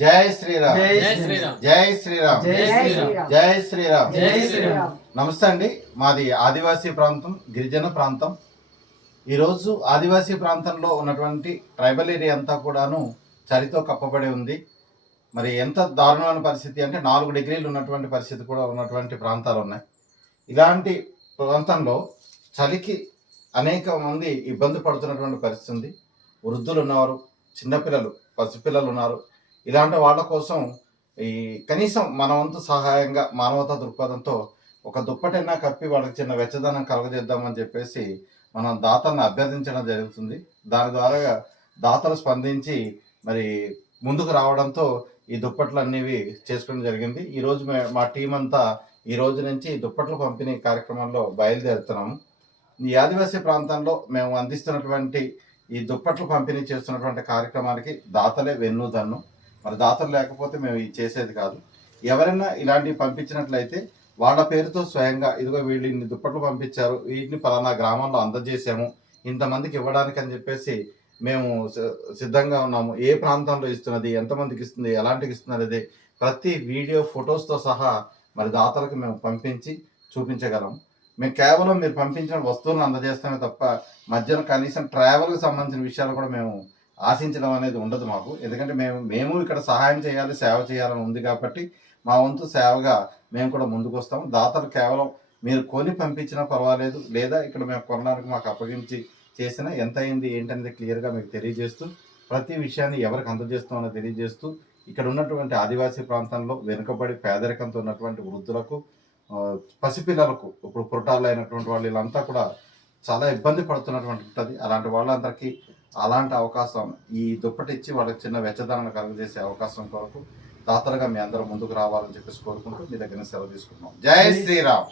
జై శ్రీరామ్. జై శ్రీరామ్. జై శ్రీరామ్. జై శ్రీరామ్. జై శ్రీరామ్. జై శ్రీరామ్. నమస్తే అండి. మాది ఆదివాసీ ప్రాంతం, గిరిజన ప్రాంతం. ఈరోజు ఆదివాసీ ప్రాంతంలో ఉన్నటువంటి ట్రైబల్ ఏరియా అంతా కూడాను చలితో కప్పబడి ఉంది. మరి ఎంత దారుణమైన పరిస్థితి అంటే 4 డిగ్రీలు ఉన్నటువంటి పరిస్థితి కూడా ఉన్నటువంటి ప్రాంతాలు ఉన్నాయి. ఇలాంటి ప్రాంతంలో చలికి అనేక మంది ఇబ్బంది పడుతున్నటువంటి పరిస్థితి ఉంది. వృద్ధులు ఉన్నారు, చిన్నపిల్లలు, పసిపిల్లలు ఉన్నారు. ఇలాంటి వాళ్ళ కోసం ఈ కనీసం మన వంతు సహాయంగా మానవతా దృక్పథంతో ఒక దుప్పటైనా కప్పి వాళ్ళకి చిన్న వెచ్చదనం కలగజేద్దామని చెప్పేసి మనం దాతలను అభ్యర్థించడం జరుగుతుంది. దాని ద్వారా దాతలు స్పందించి మరి ముందుకు రావడంతో ఈ దుప్పట్లు అనేవి చేసుకోవడం జరిగింది. ఈరోజు మా టీం అంతా ఈ రోజు నుంచి దుప్పట్ల పంపిణీ కార్యక్రమంలో బయలుదేరుతున్నాము. ఈ ఆదివాసీ ప్రాంతంలో మేము అందిస్తున్నటువంటి ఈ దుప్పట్లు పంపిణీ చేస్తున్నటువంటి కార్యక్రమానికి దాతలే వెన్నుదన్ను. మరి దాతలు లేకపోతే మేము ఇది చేసేది కాదు. ఎవరైనా ఇలాంటివి పంపించినట్లయితే వాళ్ళ పేరుతో స్వయంగా ఇదిగో వీళ్ళు ఇన్ని దుప్పట్లు పంపించారు, వీటిని పలానా గ్రామంలో అందజేసాము, ఇంతమందికి ఇవ్వడానికి అని చెప్పేసి మేము సిద్ధంగా ఉన్నాము. ఏ ప్రాంతంలో ఇస్తున్నది, ఎంతమందికి ఇస్తుంది, ఎలాంటికి ఇస్తున్నది, అది ప్రతి వీడియో ఫొటోస్తో సహా మరి దాతలకు మేము పంపించి చూపించగలము. మేము కేవలం మీరు పంపించిన వస్తువులను అందజేస్తామే తప్ప మధ్యలో కనీసం ట్రావెల్కి సంబంధించిన విషయాలు కూడా మేము ఆశించడం అనేది ఉండదు మాకు. ఎందుకంటే మేము ఇక్కడ సహాయం చేయాలి, సేవ చేయాలని ఉంది కాబట్టి మా వంతు సేవగా మేము కూడా ముందుకు వస్తాము. దాతలు కేవలం మీరు కొని పంపించినా పర్వాలేదు, లేదా ఇక్కడ మేము కొనడానికి మాకు అప్పగించి చేసినా ఎంత అయింది ఏంటనేది క్లియర్గా మీకు తెలియజేస్తూ ప్రతి విషయాన్ని ఎవరికి అందజేస్తామని తెలియజేస్తూ ఇక్కడ ఉన్నటువంటి ఆదివాసీ ప్రాంతంలో వెనుకబడి పేదరికంతో ఉన్నటువంటి వృద్ధులకు, పసిపిల్లలకు, ఇప్పుడు పురటాలు అయినటువంటి వాళ్ళు వీళ్ళంతా కూడా చాలా ఇబ్బంది పడుతున్నటువంటి ఉంటుంది. అలాంటి వాళ్ళందరికీ అలాంటి అవకాశం ఈ దుప్పటి ఇచ్చి వాళ్ళకి చిన్న వెచ్చదనాన్ని కలుగజేసే అవకాశం కొరకు దాతలుగా మీ అందరూ ముందుకు రావాలని చెప్పేసి కోరుకుంటూ మీ దగ్గర సెలవు తీసుకుంటున్నాం. జై శ్రీరామ్.